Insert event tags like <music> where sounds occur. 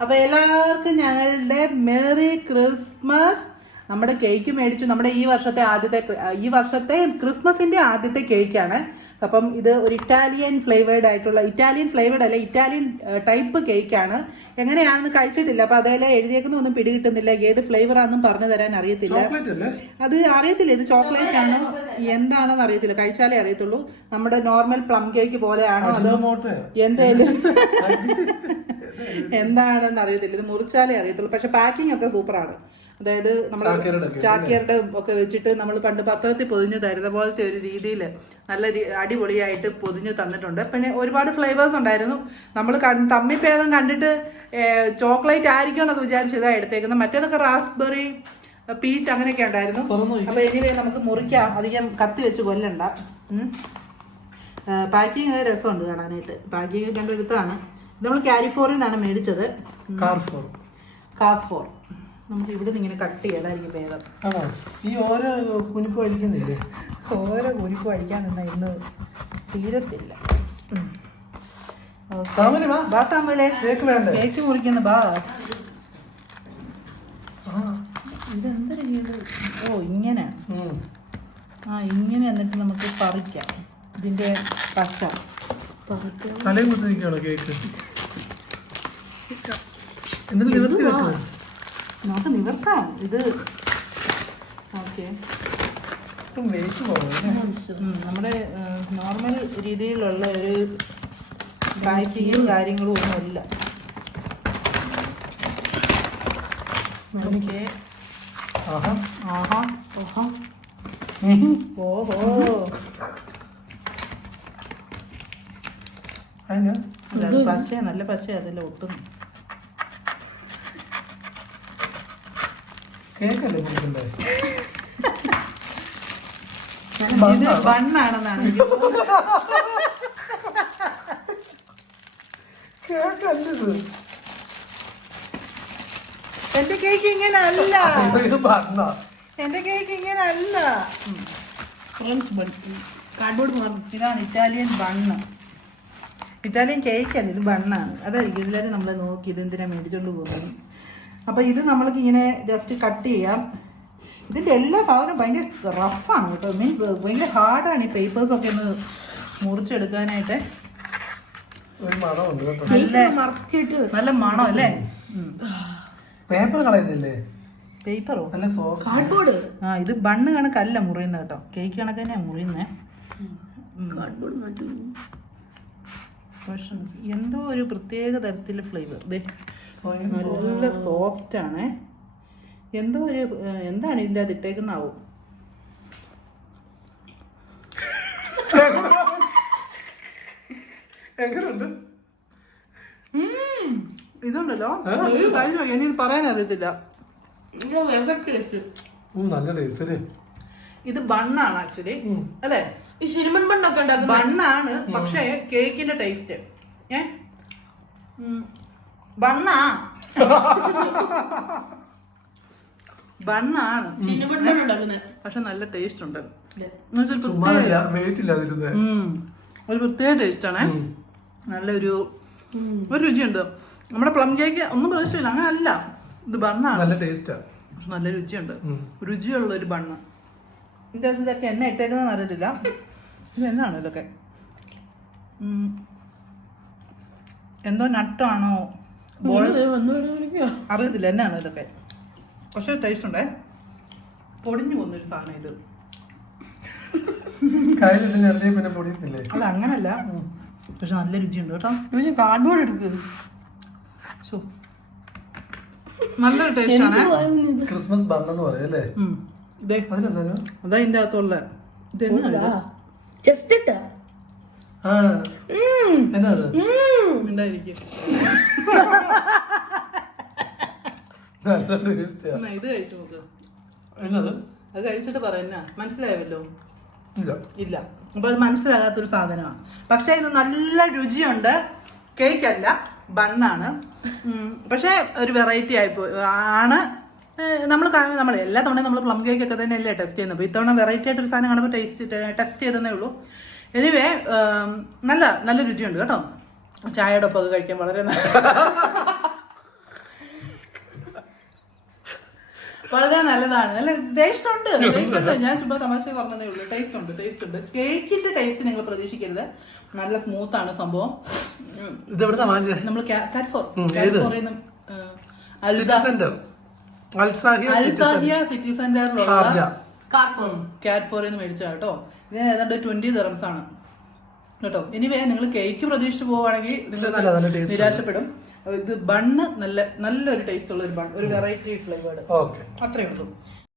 അപ്പൊ എല്ലാവർക്കും ഞങ്ങളുടെ മെറി ക്രിസ്മസ് നമ്മുടെ കേക്ക് മേടിച്ചു. നമ്മുടെ ഈ വർഷത്തെ ആദ്യത്തെ ഈ വർഷത്തെ ക്രിസ്മസിന്റെ ആദ്യത്തെ കേക്കാണ് അപ്പം ഇത് ഒരു ഇറ്റാലിയൻ ഫ്ലേവേർഡ് ആയിട്ടുള്ള ഇറ്റാലിയൻ ഫ്ലേവേർഡ് അല്ല ഇറ്റാലിയൻ ടൈപ്പ് കേക്കാണ് എങ്ങനെയാണെന്ന് കഴിച്ചിട്ടില്ല. അപ്പൊ അതേ എഴുതിയേക്കുന്ന ഒന്നും പിടികിട്ടുന്നില്ല. ഏത് ഫ്ലേവറാണെന്നും പറഞ്ഞു തരാൻ അറിയത്തില്ല. അത് അറിയത്തില്ല. ഇത് ചോക്ലേറ്റ് ആണോ? എന്താണെന്ന് അറിയത്തില്ല. കഴിച്ചാലേ അറിയത്തുള്ളൂ. നമ്മുടെ നോർമൽ പ്ലം കേക്ക് പോലെയാണോ? അതോ എന്തേലും <laughs> എന്താണെന്ന് അറിയത്തില്ല. ഇത് മുറിച്ചാലേ അറിയത്തുള്ളൂ. പക്ഷെ പാക്കിംഗ് ഒക്കെ സൂപ്പറാണ് അതായത് നമ്മൾ ചാക്കിയറുടെ ഒക്കെ വെച്ചിട്ട് നമ്മൾ പണ്ട് പത്രത്തിൽ പൊതിഞ്ഞ് തരുന്ന പോലത്തെ ഒരു രീതിയിൽ നല്ല അടിപൊളിയായിട്ട് പൊതിഞ്ഞ് തന്നിട്ടുണ്ട്. പിന്നെ ഒരുപാട് ഫ്ലേവേഴ്സ് ഉണ്ടായിരുന്നു. നമ്മൾ തമ്മി ഭേദം കണ്ടിട്ട് ചോക്ലേറ്റ് ആയിരിക്കും എന്നൊക്കെ വിചാരിച്ചതാണ് എടുത്തേക്കുന്നത്. മറ്റേതൊക്കെ റാസ്ബെറി പീച്ച് അങ്ങനെയൊക്കെ ഉണ്ടായിരുന്നു. അപ്പോൾ അപ്പൊ എനിവേ നമുക്ക് മുറിക്കാം. അധികം കത്തി വെച്ച് കൊല്ലണ്ട. പാക്കിങ് രസമുണ്ട് കാണാനായിട്ട്. പാക്കിങ് കണ്ടെടുത്താണ് നമ്മൾ കാരിഫോറിൽ നിന്നാണ് മേടിച്ചത്. കാർഫോർ കാർഫോർ നമുക്ക് ഇവിടെ നിന്ന് ഇങ്ങനെ കട്ട് ചെയ്യലായിരിക്കും ഭേദം ആണോ? ഈ ഓരോ കുനിപ്പ് കഴിക്കുന്നില്ലേ ഓരോ കുനിപ്പ് അടിക്കാൻ നിന്ന ഇന്ന് തീരത്തില്ല. ഉം. ഓക്കേ. വാ. ബാ കേക്ക് വേണ്ട? കേക്ക് മുറിക്കുന്ന ബാ. ഇതെന്തൊരു ഇത്? ഓ ഇങ്ങനെ. ആ ഇങ്ങനെ എന്നിട്ട് നമുക്ക് പറിക്കാം. ഇതിന്റെ പച്ച. പറിക്കാം തലേ കുത്തി കേക്ക്? നമുക്ക് നിവർത്താം ഇത് ഓക്കെ വെയിറ്റ് പോകണം നമ്മുടെ നോർമൽ രീതിയിലുള്ള ഒരു പാക്കിങ്ങും കാര്യങ്ങളും ഒന്നുമില്ല ഓക്കെ. ആഹാ. ആഹാ ഓഹാ. ഓഹോ. അതിന്? അല്ല, അത് പശ നല്ല പശ അതെല്ലാം ഒട്ടുന്നു കേക്കല്ലേ കുടിക്കണ്ടേ? ഇത് ബണ്ണാണെന്നാണ് എന്റെ കേക്ക് ഇങ്ങനെ അല്ല ഇത് പറഞ്ഞ എന്റെ കേക്ക് ഇങ്ങനെ അല്ല ഫ്രഞ്ച് ബൺ കാർഡ്ബോർഡ് ഇതാണ് ഇറ്റാലിയൻ ബണ്ണ്. ഇറ്റാലിയൻ കേക്കാണ് ഇത് ബണ്ണാണ്. അതായിരിക്കും എല്ലാവരും നമ്മളെ നോക്കി ഇത് എന്തിനാ മേടിച്ചോണ്ട് പോകുന്നത്? അപ്പോൾ ഇത് നമ്മൾക്ക് ഇങ്ങനെ ജസ്റ്റ് കട്ട് ചെയ്യാം. ഇതിന്റെ എല്ലാ സാധനവും ഭയങ്കര റഫാണ് കേട്ടോ. മീൻസ് ഭയങ്കര ഹാർഡാണ് ഈ പേപ്പേഴ്സ് ഒക്കെ ഒന്ന് മുറിച്ചെടുക്കാനായിട്ട്. ഒരു മണമുണ്ട് കേട്ടോ. നല്ല നല്ല മണം അല്ലേ? പേപ്പർ കളയുന്നില്ലേ? പേപ്പറോ നല്ല സോഫ്റ്റ് കാർഡ്ബോർഡ് ആ ഇത് ബണ്ണ് കണക്കല്ല മുറിയുന്നത് കേട്ടോ. കേക്ക് കണക്ക് തന്നെയാണ് മുറിയുന്നത് കാർഡ്ബോർഡ് മാറ്റി എന്തോ ഒരു പ്രത്യേക തരത്തിലെ ഫ്ലേവർ ദേ നല്ല സോഫ്റ്റ് ആണ്. എന്തോ ഒരു എന്താണ് ഇതിന്റെ അത് ഇട്ടേക്കുന്നാവും ഇതുണ്ടല്ലോ. ഇത് കഴിഞ്ഞു എനിക്ക് പറയാൻ അറിയത്തില്ല ഉം, നല്ല ടേസ്റ്റ് അല്ലേ? ഇത് ബണ്ണാണ് ആക്ച്വലി അല്ലെ അല്ലേ? ഈ സിനിമൻ ബണ്ണൊക്കെ ബണ്ണാണ് പക്ഷേ കേക്കിന്റെ ടേസ്റ്റ് ഏ. ബണ്ണാ ബണ്ണാണ് സിനിമൻ ബണ്ണ് ഉണ്ടാക്കുന്നത് പക്ഷെ നല്ല ടേസ്റ്റ് ഉണ്ട്. ഒരു പ്രത്യേക ടേസ്റ്റ് ആണ്. നല്ലൊരു ഒരു രുചിയുണ്ട്. നമ്മുടെ പ്ലം കേക്ക് ഒന്നും പ്രതീക്ഷയില്ല. അങ്ങനല്ല. ഇത് ബണ്ണാണ് നല്ല ടേസ്റ്റ് നല്ല രുചിയുണ്ട്. രുചിയുള്ള ഒരു ബണ്ണ് ഇതിന്റെ ഇതൊക്കെ എന്നെ ഇട്ടേക്കുന്നതെന്ന് അറിയത്തില്ല. ഇത് എന്നാണ് ഇതൊക്കെ? എന്തോ നട്ടാണോ? ബോൾ അറിയത്തില്ല എന്നാണ് ഇതൊക്കെ? പക്ഷേ ടേസ്റ്റ് ഉണ്ടേ? പൊടിഞ്ഞു പോകുന്നൊരു സാധനം ഇത്. പിന്നെ പൊടിയത്തില്ലേ? അല്ല അങ്ങനല്ല. പക്ഷെ നല്ല രുചിയുണ്ട് കേട്ടോ. കാർഡ്ബോർഡ് എടുക്കുക ശോ. നല്ലൊരു ടേസ്റ്റ് ആണ്. ക്രിസ്മസ് ബണ്ണെന്ന് പറയും അല്ലേ ഉം. ദേ അതിനാ സാധനം. അതാ ഇതിന്റെ അകത്തുള്ള. ഇത് എന്നാ ഇത്? ജസ്റ്റ് ഇട്ടാ. <laughs> ആ. എന്നാ അത്? മിണ്ടാതിരിക്ക്. നല്ല ടേസ്റ്റാ ഇത് കഴിച്ചു നോക്ക്. എന്നത് അത്? കഴിച്ചിട്ട് പറയുന്ന മനസ്സിലായല്ലോ? ഇല്ല. ഇല്ല. അപ്പൊ അത് മനസ്സിലാകാത്തൊരു സാധനമാണ് പക്ഷെ ഇത് നല്ല രുചിയുണ്ട്. കേക്ക് അല്ല ബണ്ണാണ് പക്ഷെ ഒരു വെറൈറ്റി ആയിപ്പോ ആണ്. നമ്മൾ നമ്മൾ എല്ലാ തവണയും നമ്മൾ പ്ലം കേക്ക് ഒക്കെ തന്നെ അല്ലേ ടെസ്റ്റ് ചെയ്യുന്നത്. അപ്പോൾ ഇത്തവണ വെറൈറ്റി ആയിട്ട് ഒരു സാധനം കാണുമ്പോൾ ടേസ്റ്റ് ടെസ്റ്റ് ചെയ്തതേ ഉള്ളൂ. എനിവേ നല്ല നല്ല രുചിയുണ്ട് കേട്ടോ. ചായയുടെ ഒപ്പം ഒക്കെ കഴിക്കാൻ വളരെ നല്ല വളരെ നല്ലതാണ്. അല്ല ടേസ്റ്റ് ഉണ്ട്. ടേസ്റ്റ് ഉണ്ട്. ഞാൻ ചുമ്മാ തമാശ പറഞ്ഞതേ ഉള്ളൂ. ടേസ്റ്റ് ഉണ്ട് ടേസ്റ്റ് ഉണ്ട്. കേക്കിന്റെ ടേസ്റ്റ് നിങ്ങൾ പ്രതീക്ഷിക്കരുത്. നല്ല സ്മൂത്ത് ആണ് സംഭവം. നമ്മൾ കാറ്റ്ഫോർ ഫോർ കാറ്റ് കാറ്റ്ഫോറിൽ നിന്ന് നിന്ന് മേടിച്ച കേട്ടോ. ഇത് ഏതാണ്ട് ട്വന്റി തെറംസ് ആണ്. കേട്ടോ? ഇനിവേ നിങ്ങൾ കേക്ക് പ്രതീക്ഷിച്ച് പോവുകയാണെങ്കിൽ നിങ്ങൾ. നിരാശപ്പെടും. ഇത് ബണ്ണ് നല്ല നല്ലൊരു ടേസ്റ്റ് ഉള്ള ഒരു ബൺ ഒരു വെറൈറ്റി ഫ്ലേവേർഡ് ഓക്കെ അത്രയേ ഉള്ളൂ.